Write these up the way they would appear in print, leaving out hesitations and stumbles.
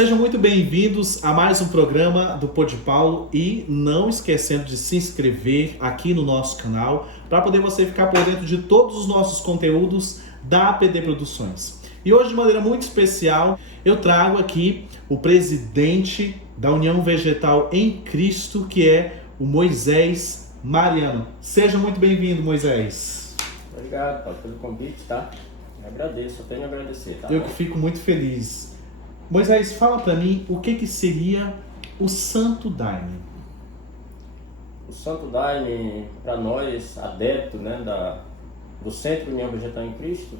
Sejam muito bem-vindos a mais um programa do Pô de Paulo e não esquecendo de se inscrever aqui no nosso canal para poder você ficar por dentro de todos os nossos conteúdos da APD Produções. E hoje, de maneira muito especial, eu trago aqui o presidente da União Vegetal em Cristo, que é o Moisés Mariano. Seja muito bem-vindo, Moisés. Obrigado, Paulo, pelo convite, tá? Eu agradeço, eu tenho a agradecer, tá? Eu que fico muito feliz. Moisés, fala para mim o que seria o Santo Daime. O Santo Daime, para nós, adeptos, né, do Centro União Vegetal em Cristo,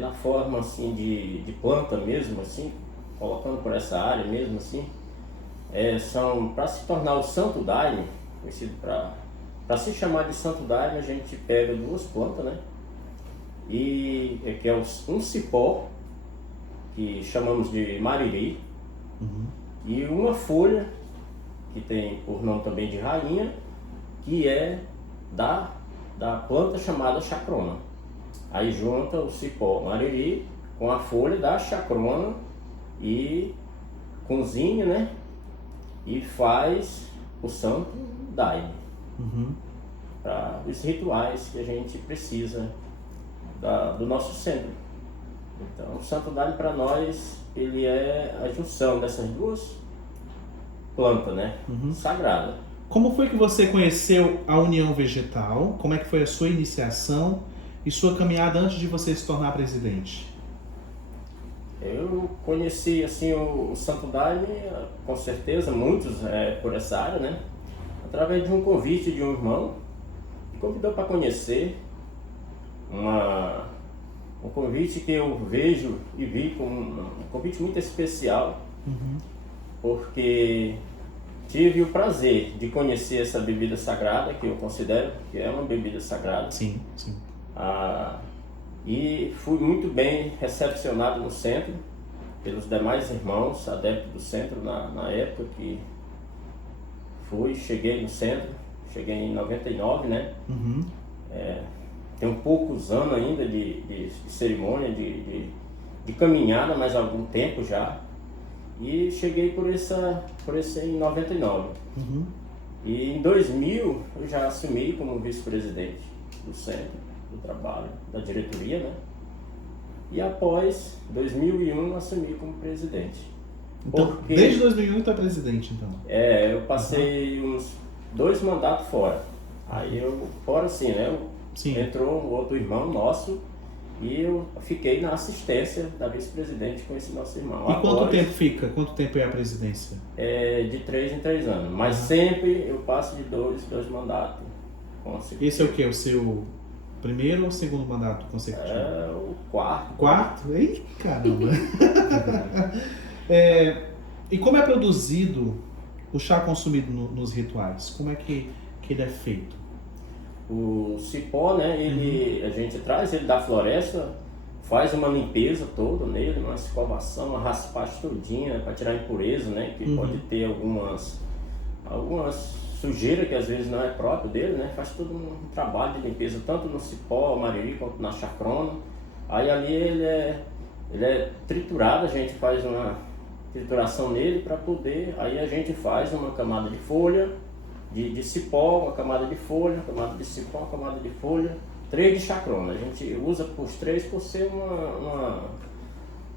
na forma assim de planta mesmo, assim, colocando por essa área mesmo, assim, são para se tornar o Santo Daime, conhecido para se chamar de Santo Daime, a gente pega duas plantas, né? E que é um cipó, que chamamos de mariri, e uma folha, que tem por nome também de rainha, que é da planta chamada chacrona. Aí junta o cipó mariri com a folha da chacrona e cozinha, né? E faz o Santo Daime. Para os rituais que a gente precisa do nosso centro. Então, o Santo Daime para nós, ele é a junção dessas duas plantas, né? Sagrada. Como foi que você conheceu a União Vegetal? Como é que foi a sua iniciação e sua caminhada antes de você se tornar presidente? Eu conheci assim o Santo Daime, com certeza, muitos por essa área, né? Através de um convite de um irmão, que convidou para conhecer um convite que eu vejo e vi como um convite muito especial, porque tive o prazer de conhecer essa bebida sagrada, que eu considero que é uma bebida sagrada. Sim. E fui muito bem recepcionado no centro, pelos demais irmãos adeptos do centro na época que cheguei no centro, cheguei em 99, né? Tenho poucos anos ainda de cerimônia, de caminhada, mas há algum tempo já. E cheguei por esse em 99. E em 2000 eu já assumi como vice-presidente do centro, do trabalho, da diretoria, né? E após 2001 assumi como presidente. Então, desde 2001 está presidente, então? Eu passei uns 2 mandatos fora. Aí fora assim, né? Entrou um outro irmão nosso e eu fiquei na assistência da vice-presidente com esse nosso irmão. E quanto tempo fica? Quanto tempo é a presidência? De 3 em 3 anos, mas sempre eu passo de dois mandatos consecutivos. Esse é o quê? O seu primeiro ou segundo mandato consecutivo? É o quarto. Quarto? Ei, caramba! E como é produzido o chá consumido nos rituais? Como é que ele é feito? O cipó, né, a gente traz ele da floresta, faz uma limpeza toda nele, uma escovação, uma raspagem todinha para tirar a impureza, né, que pode ter algumas sujeiras que às vezes não é próprio dele, né, faz todo um trabalho de limpeza, tanto no cipó, mariri, quanto na chacrona. Aí ali ele é triturado, a gente faz uma trituração nele para poder, aí a gente faz uma camada de folha, de cipó, uma camada de folha, uma camada de cipó, uma camada de folha, 3 de chacrona. A gente usa os 3 por ser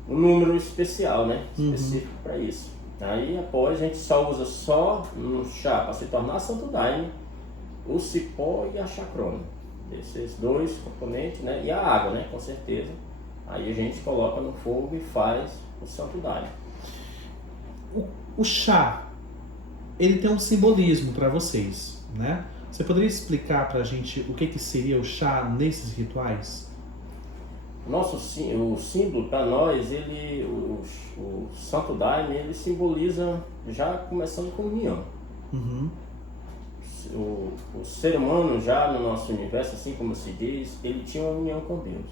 um número especial, né? Específico para isso. Aí após a gente só usa no chá para se tornar Santo Daime, o cipó e a chacrona. Esses 2 componentes, né? E a água, né? Com certeza. Aí a gente coloca no fogo e faz o Santo Daime. O chá, ele tem um simbolismo para vocês, né? Você poderia explicar para a gente o que seria o chá nesses rituais? O símbolo para nós, o Santo Daime, ele simboliza já começando com união. O ser humano já no nosso universo, assim como se diz, ele tinha uma união com Deus.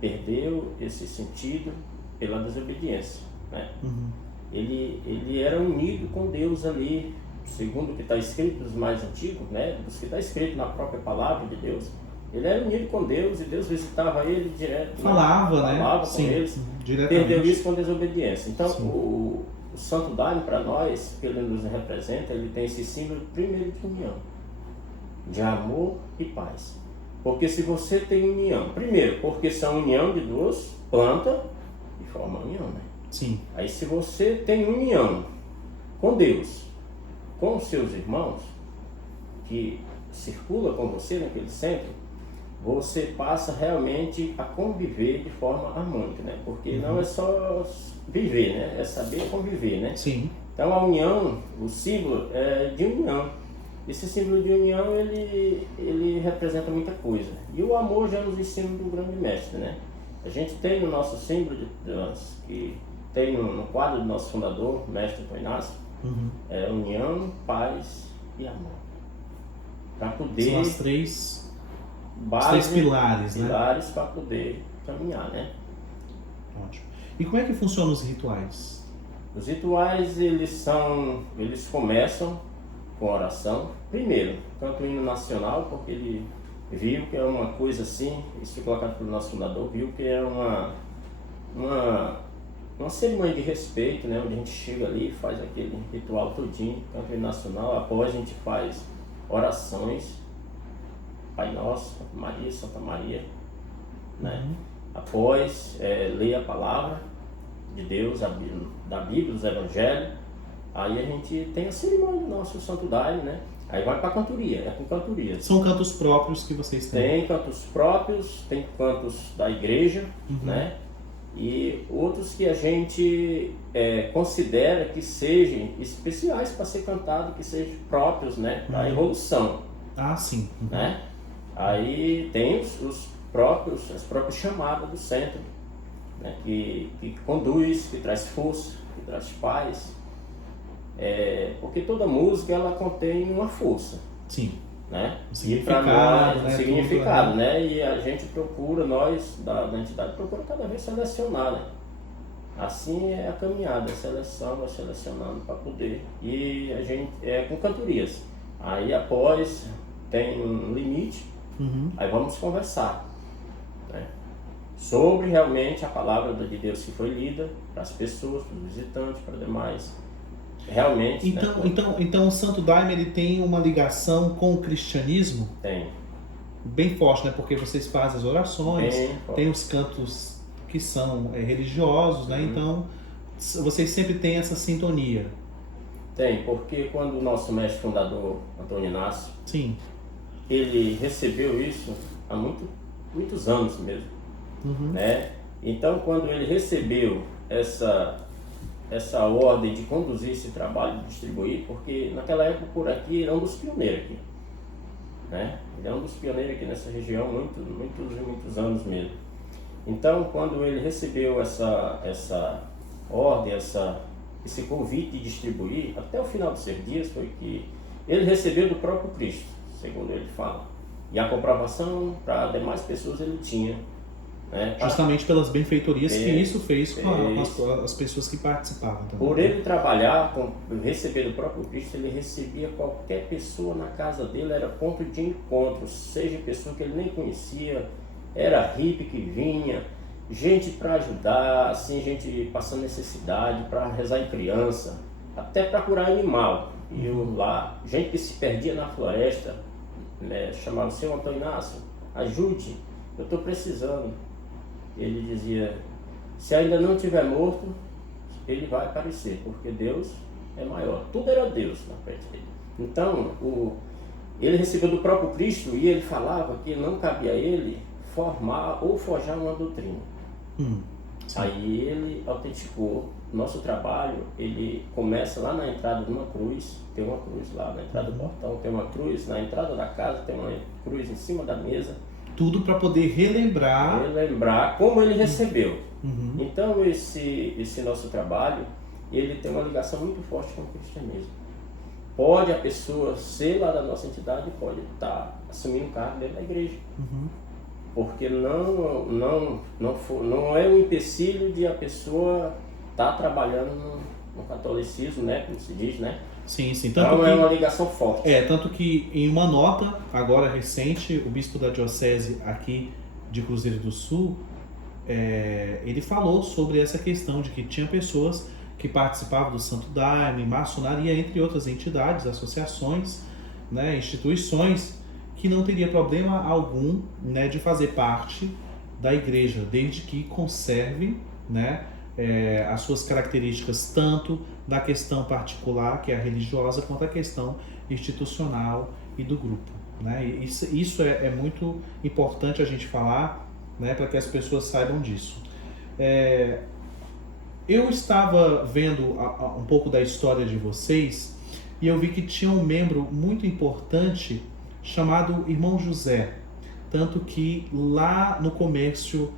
Perdeu esse sentido pela desobediência, né? Ele era unido com Deus ali, segundo o que está escrito dos mais antigos, né? Dos que está escrito na própria palavra de Deus. Ele era unido com Deus e Deus visitava ele direto. Falava, né? Falava com Sim, eles. diretamente. Perdeu isso com desobediência. Então, Sim. o Santo Daime, para nós, que ele nos representa, ele tem esse símbolo primeiro de união, de amor e paz. Porque se você tem união, primeiro, porque são união de duas plantas e forma união, né? Sim. Aí se você tem união com Deus, com os seus irmãos, que circula com você naquele centro, você passa realmente a conviver de forma harmônica, né? Porque não é só viver, né? É saber conviver, né? Sim. Então a união, o símbolo é de união. Esse símbolo de união, ele representa muita coisa. E o amor já nos ensina do grande mestre, né? A gente tem no nosso símbolo, que tem no quadro do nosso fundador, mestre Antônio Inácio, é união, paz e amor. Para poder... São as três pilares, né? Pilares para poder caminhar, né? Ótimo. E como é que funcionam os rituais? Os rituais, eles começam com oração. Primeiro, canta o hino nacional, porque ele viu que é uma coisa assim, isso foi colocado pelo nosso fundador, viu que é uma cerimônia de respeito, né? Onde a gente chega ali, faz aquele ritual todinho, canta o hino nacional. Após a gente faz orações, Pai Nosso, Santa Maria, né? Após ler a palavra de Deus, da Bíblia, dos Evangelhos, aí a gente tem a cerimônia do nosso Santo Daime, né? Aí vai para a cantoria, é com cantoria. São cantos próprios que vocês têm? Tem cantos próprios, tem cantos da igreja, né? E outros que a gente considera que sejam especiais para ser cantado, que sejam próprios, né? Para a evolução. Ah, sim. Né? Aí tem as próprias chamadas do centro, né? que conduz, que traz força, que traz paz. Porque toda música ela contém uma força. Sim. Né? E para nós, né? um significado, né? E a gente procura, nós da entidade, procura cada vez selecionar, né? Assim é a caminhada, a seleção, vai selecionando para poder. E a gente com cantorias. Aí após tem um limite, aí vamos conversar, né? Sobre realmente a palavra de Deus que foi lida para as pessoas, para os visitantes, para os demais. Realmente. Então o Santo Daime ele tem uma ligação com o cristianismo? Tem. Bem forte, né? Porque vocês fazem as orações, tem os cantos que são religiosos, né? Então vocês sempre têm essa sintonia. Tem, porque quando o nosso mestre fundador, Antônio Inácio, sim, ele recebeu isso há muitos anos mesmo, né? Então quando ele recebeu essa ordem de conduzir esse trabalho, de distribuir, porque naquela época por aqui ele é um dos pioneiros aqui, né? Ele é um dos pioneiros aqui nessa região, muitos anos mesmo. Então quando ele recebeu essa ordem, esse convite de distribuir, até o final dos seus dias foi que ele recebeu do próprio Cristo, segundo ele fala. E a comprovação para demais pessoas ele tinha. Né? Justamente pelas benfeitorias que isso fez com as pessoas que participavam também. Por ele trabalhar, receber do próprio Cristo, ele recebia qualquer pessoa na casa dele, era ponto de encontro, seja pessoa que ele nem conhecia, era hippie que vinha, gente para ajudar, assim, gente passando necessidade, para rezar em criança, até para curar animal. E lá, gente que se perdia na floresta, né, chamava o seu Antônio Inácio, ajude, eu estou precisando. Ele dizia, se ainda não estiver morto, ele vai aparecer, porque Deus é maior. Tudo era Deus na frente dele. Então, ele recebeu do próprio Cristo e ele falava que não cabia a ele formar ou forjar uma doutrina. Aí ele autenticou. Nosso trabalho, ele começa lá na entrada de uma cruz, tem uma cruz lá na entrada do portão, tem uma cruz na entrada da casa, tem uma cruz em cima da mesa. Tudo para poder relembrar como ele recebeu. Então esse nosso trabalho, ele tem uma ligação muito forte com o cristianismo. Pode a pessoa ser lá da nossa entidade, pode estar assumindo um cargo dentro da igreja. Porque não é um empecilho de a pessoa estar trabalhando no catolicismo, né, como se diz, né? Sim, sim. Então é uma ligação forte. Tanto que em uma nota, agora recente, o bispo da diocese aqui de Cruzeiro do Sul, ele falou sobre essa questão de que tinha pessoas que participavam do Santo Daime, maçonaria, entre outras entidades, associações, né, instituições, que não teria problema algum, né, de fazer parte da igreja, desde que conserve, né, as suas características, tanto da questão particular, que é a religiosa, quanto a questão institucional e do grupo, né? Isso é muito importante a gente falar, né, para que as pessoas saibam disso. Eu estava vendo um pouco da história de vocês e eu vi que tinha um membro muito importante chamado Irmão José, tanto que lá no comércio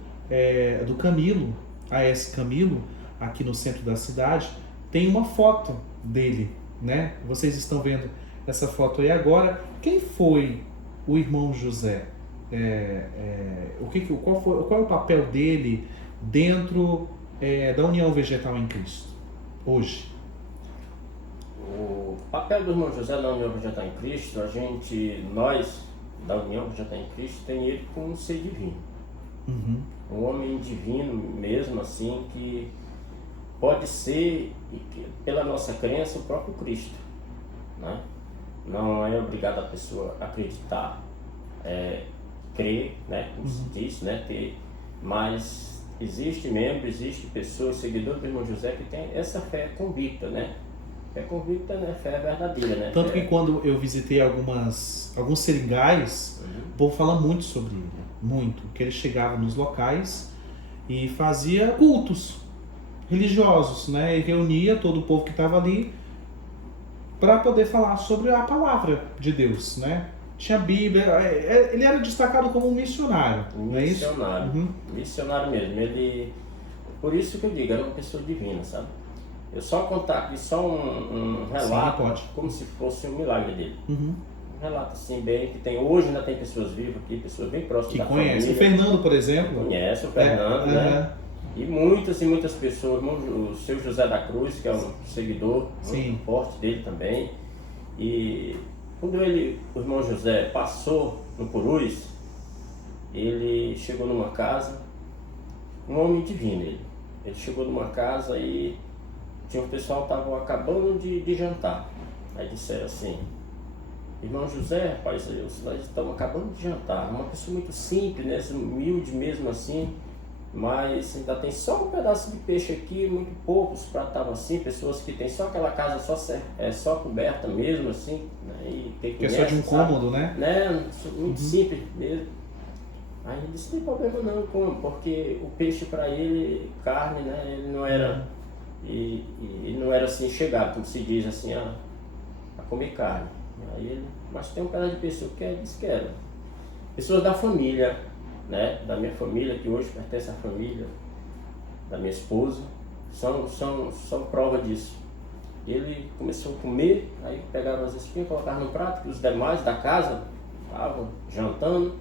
do Camilo, AS Camilo, aqui no centro da cidade, tem uma foto dele, né? Vocês estão vendo essa foto aí agora. Quem foi o Irmão José? Qual é o papel dele dentro da União Vegetal em Cristo, hoje? O papel do Irmão José na União Vegetal em Cristo, nós da União Vegetal em Cristo, tem ele como um ser divino. Uhum. Um homem divino mesmo, assim, que pode ser, pela nossa crença, o próprio Cristo, né? Não é obrigado a pessoa acreditar, crer, né, como se diz, né, mas existe pessoas, seguidores do Irmão José, que tem essa fé convicta, né? Fé convicta, né? Fé verdadeira, né? Tanto que quando eu visitei alguns seringais, o povo fala muito sobre ele, muito, que ele chegava nos locais e fazia cultos religiosos, né? E reunia todo o povo que estava ali para poder falar sobre a palavra de Deus, né? Tinha Bíblia, ele era destacado como um missionário, não é isso? Missionário, missionário mesmo. Por isso que eu digo, era uma pessoa divina, sabe? Eu só contar aqui um relato, sim, pode. Como se fosse um milagre dele. Um relato assim bem, que hoje ainda tem pessoas vivas aqui, pessoas bem próximas da família. O Fernando, por exemplo. Conhece o Fernando, né? E muitas pessoas, o seu José da Cruz, que é um seguidor muito forte dele também. E quando o irmão José passou no Purus, ele chegou numa casa, um homem divino ele chegou numa casa e tinha um pessoal que estava acabando de jantar. Aí disseram assim: irmão José, rapaz, nós estamos acabando de jantar. Uma pessoa muito simples, né? Humilde mesmo assim, mas ainda tem só um pedaço de peixe aqui, muito poucos pratos estavam assim, pessoas que tem só aquela casa só coberta mesmo assim, né? E que é só de um cômodo, né? Muito simples mesmo. Aí ele disse: não tem problema não, porque o peixe para ele, carne, né? Ele não era e não era assim chegado, como se diz assim, a comer carne. Aí ele: mas tem um pedaço de peixe, que disse que era. Pessoas da família, né, da minha família, que hoje pertence à família da minha esposa, são prova disso. Ele começou a comer, aí pegaram as espinhas, colocaram no prato, que os demais da casa estavam jantando,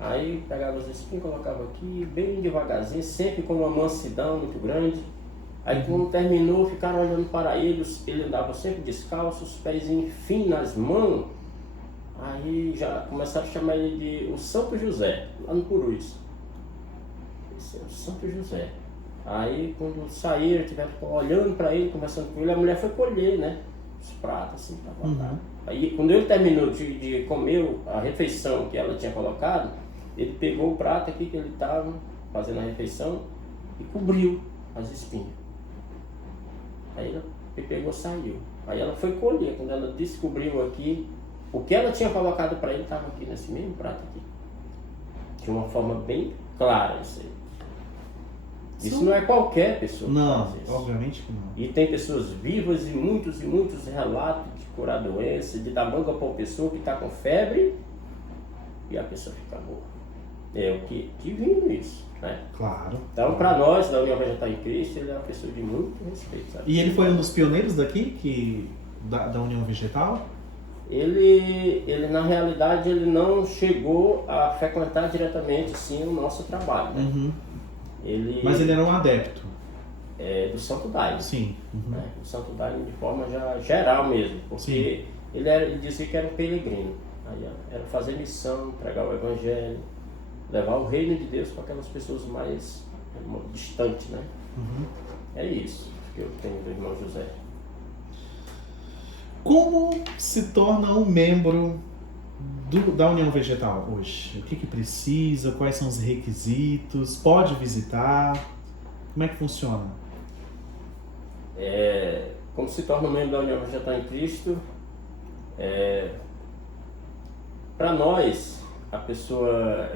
aí pegaram as espinhas, colocavam aqui, bem devagarzinho, sempre com uma mansidão muito grande. Aí quando terminou, ficaram olhando para ele andava sempre descalço, os pezinhos finos nas mãos. Aí já começaram a chamar ele de o Santo José, lá no Purus. Esse é o Santo José. Aí quando saíram, tiveram olhando para ele, conversando com ele, a mulher foi colher, né, os pratos assim para botar. Aí quando ele terminou de comer a refeição que ela tinha colocado, ele pegou o prato aqui que ele estava fazendo a refeição e cobriu as espinhas. Aí ele pegou e saiu. Aí ela foi colher, quando ela descobriu aqui, o que ela tinha colocado para ele estava aqui nesse mesmo prato aqui. De uma forma bem clara isso aí. Isso não é qualquer pessoa que faz isso. Obviamente que não. E tem pessoas vivas e muitos relatos de curar doença, de dar manga para uma pessoa que está com febre e a pessoa fica boa. É o que divino isso, né? Claro. Então, para nós, da União Vegetal em Cristo, ele é uma pessoa de muito respeito, sabe? E ele foi um dos pioneiros daqui, da União Vegetal? Ele na realidade, ele não chegou a frequentar diretamente, assim, o nosso trabalho, né? Mas ele era um adepto. do Santo Daime. Sim. Uhum. Né? O Santo Daime de forma já geral mesmo, porque ele dizia que era um peregrino. Aí era fazer missão, pregar o Evangelho, levar o reino de Deus para aquelas pessoas mais distantes, né? Uhum. É isso que eu tenho do irmão José. Como se torna um membro da União Vegetal hoje? O que precisa? Quais são os requisitos? Pode visitar? Como é que funciona? Como se torna um membro da União Vegetal em Cristo? Para nós, a pessoa,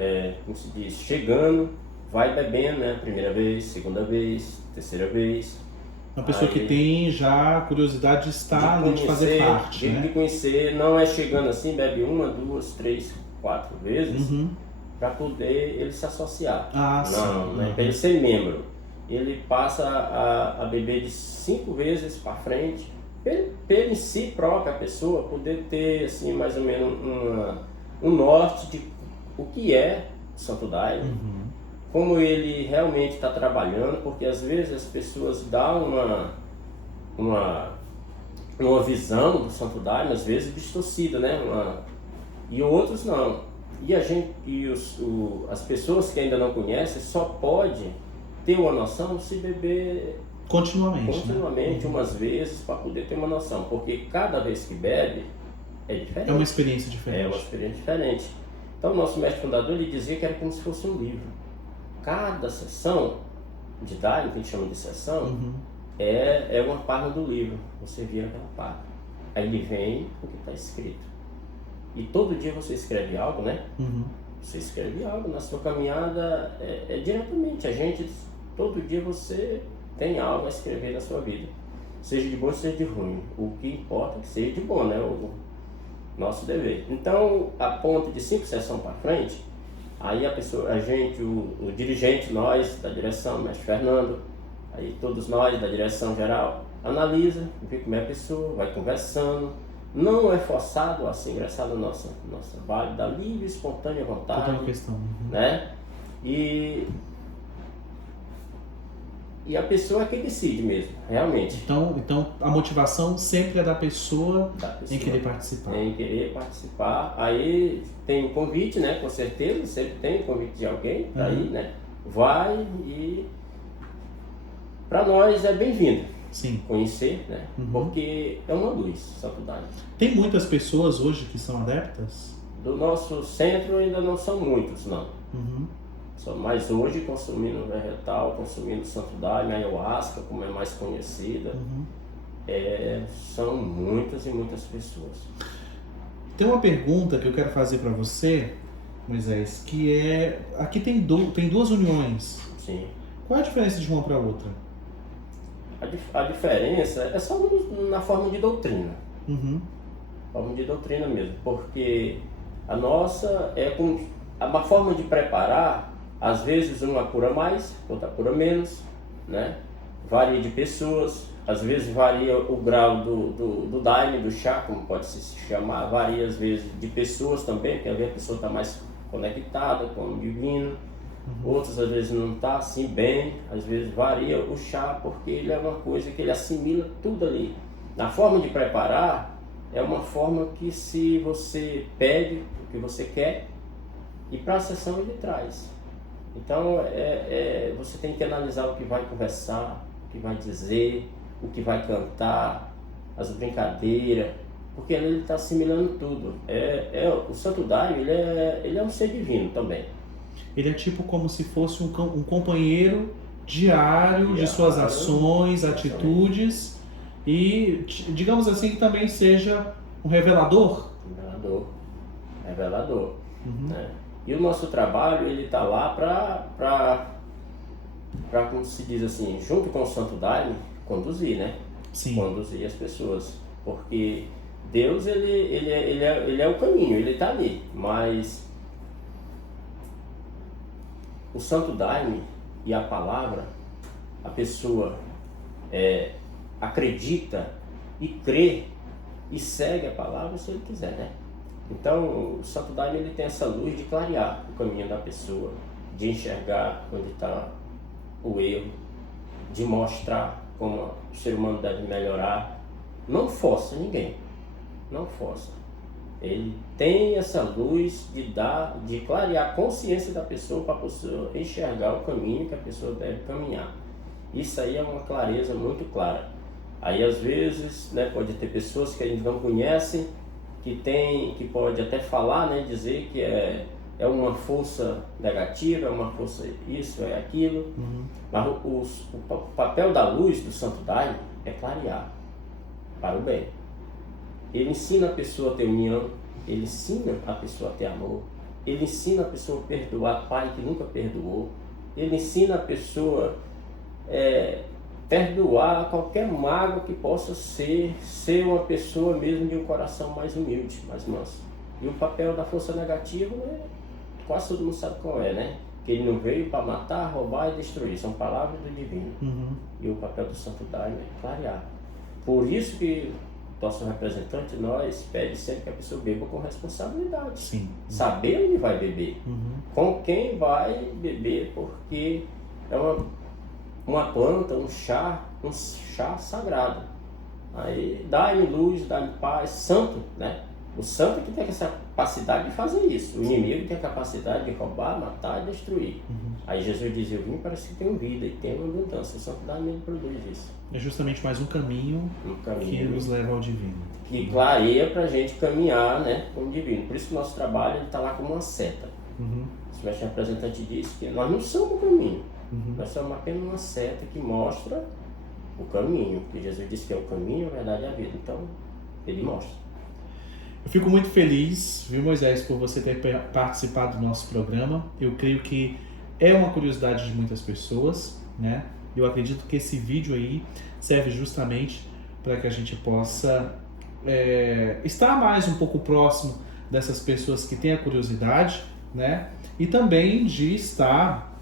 como se diz, chegando, vai bebendo, né? Primeira vez, segunda vez, terceira vez. Uma pessoa que tem já curiosidade de estar, de fazer parte, né? De conhecer, não é chegando assim, bebe 1, 2, 3, 4 vezes, para poder ele se associar. Não, né? Para ele ser membro. Ele passa a beber de 5 vezes para frente, pelo em si próprio, a pessoa poder ter assim, mais ou menos um norte de o que é Santo Daime, como ele realmente está trabalhando, porque às vezes as pessoas dão uma visão do Santo Daime, às vezes distorcida, né? E outros não. E a gente, as pessoas que ainda não conhecem só pode ter uma noção se beber continuamente, né? Umas vezes, para poder ter uma noção, porque cada vez que bebe é diferente. É uma experiência diferente. É uma experiência diferente. Então o nosso mestre fundador, ele dizia que era como se fosse um livro. Cada sessão de Daime, que a gente chama de sessão, é uma página do livro. Você vira aquela página. Aí ele vem o que está escrito. E todo dia você escreve algo, né? Você escreve algo na sua caminhada, diretamente. A gente, todo dia você tem algo a escrever na sua vida. Seja de bom, seja de ruim. O que importa é que seja de bom, né? O nosso dever. Então, a ponto de 5 sessões para frente, aí a pessoa, a gente, o dirigente, nós da direção, o mestre Fernando, aí todos nós da direção geral, analisa, vê como é a pessoa, vai conversando, não é forçado a se ingressar no nosso trabalho, dá livre, espontânea vontade. Toda uma questão. Né? E a pessoa é quem decide mesmo, realmente. Então a motivação sempre é da pessoa em querer participar. Em querer participar. Aí tem um convite, né? Com certeza, sempre tem um convite de alguém, aí, né? Vai e para nós é bem-vindo. Sim. Conhecer, né? Porque é uma luz, Santo Daime. Tem muitas pessoas hoje que são adeptas? Do nosso centro ainda não são muitos, não. Mas hoje consumindo vegetal, consumindo Santo Daime, a ayahuasca, como é mais conhecida, são muitas e muitas pessoas. Tem uma pergunta que eu quero fazer para você, Moisés, que é... Aqui tem duas uniões. Sim. Qual é a diferença de uma para outra? A diferença é só na forma de doutrina. Forma de doutrina mesmo, porque a nossa é com uma forma de preparar. Às vezes uma cura mais, outra cura menos, né? Varia de pessoas, às vezes varia o grau do Daime, do chá, como pode se chamar, varia às vezes de pessoas também, porque às vezes a pessoa está mais conectada com o divino, outras às vezes não está assim bem, às vezes varia o chá, porque ele é uma coisa que ele assimila tudo ali. Na forma de preparar, é uma forma que se você pede o que você quer, e para a sessão ele traz. Então, você tem que analisar o que vai conversar, o que vai dizer, o que vai cantar, as brincadeiras, porque ele está assimilando tudo. O Santo Daime, ele é um ser divino também. Ele é tipo como se fosse um companheiro diário de suas ações, atitudes e, digamos assim, que também seja um revelador. Revelador. Né? E o nosso trabalho, ele está lá para, como se diz assim, junto com o Santo Daime, conduzir, né? Sim. Conduzir as pessoas. Porque Deus, ele é o caminho, ele está ali. Mas o Santo Daime e a palavra, a pessoa acredita e crê e segue a palavra se ele quiser, né? Então, o Santo Daime, ele tem essa luz de clarear o caminho da pessoa, de enxergar onde está o erro, de mostrar como o ser humano deve melhorar. Não força ninguém, não força. Ele tem essa luz de clarear a consciência da pessoa para a pessoa enxergar o caminho que a pessoa deve caminhar. Isso aí é uma clareza muito clara. Aí às vezes, né, pode ter pessoas que a gente não conhece, que pode até falar, né, dizer que é uma força negativa, é uma força isso, é aquilo. Mas o papel da luz do Santo Daime é clarear para o bem. Ele ensina a pessoa a ter união, ele ensina a pessoa a ter amor, ele ensina a pessoa a perdoar pai que nunca perdoou, ele ensina a pessoa perdoar qualquer mágoa que possa ser uma pessoa mesmo de um coração mais humilde, mais manso. E o papel da força negativa, quase todo mundo sabe qual é, né? Que ele não veio para matar, roubar e destruir, são palavras do divino. E o papel do Santo Daime é clarear. Por isso que nosso representante, nós, pede sempre que a pessoa beba com responsabilidade. Sim. Saber onde vai beber, com quem vai beber, porque é uma planta, um chá sagrado. Aí dá-lhe luz, dá-lhe paz, santo, né? O santo que tem essa capacidade de fazer isso. O inimigo tem a capacidade de roubar, matar e destruir. Aí Jesus diz, eu vim para que tenham vida e tenham abundância. O Santo Daime produz isso. É justamente mais um caminho que nos leva ao divino. Que clareia para a gente caminhar, né, com o divino. Por isso que o nosso trabalho está lá como uma seta. O mestre representante disse que nós não somos o caminho. Nós somos apenas uma seta que mostra o caminho. Porque Jesus disse que é o caminho, a verdade e a vida. Então, ele mostra. Eu fico muito feliz, viu, Moisés, por você ter participado do nosso programa. Eu creio que é uma curiosidade de muitas pessoas, né? Eu acredito que esse vídeo aí serve justamente para que a gente possa estar mais um pouco próximo dessas pessoas que têm a curiosidade, né? E também de estar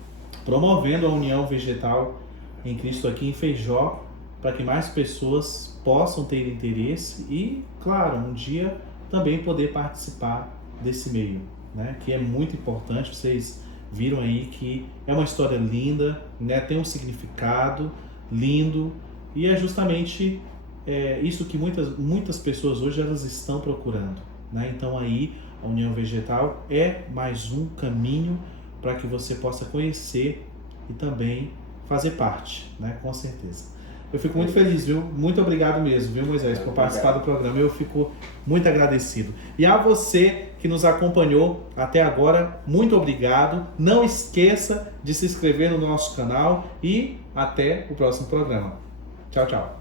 promovendo a união vegetal em Cristo aqui em Feijó, para que mais pessoas possam ter interesse e, claro, um dia também poder participar desse meio, né? Que é muito importante. Vocês viram aí que é uma história linda, né? Tem um significado lindo e é justamente isso que muitas pessoas hoje elas estão procurando, né? Então aí a união vegetal é mais um caminho para que você possa conhecer e também fazer parte, né? Com certeza. Eu fico muito feliz, viu? Muito obrigado mesmo, viu, Moisés, por participar do programa. Eu fico muito agradecido. E a você que nos acompanhou até agora, muito obrigado. Não esqueça de se inscrever no nosso canal e até o próximo programa. Tchau, tchau.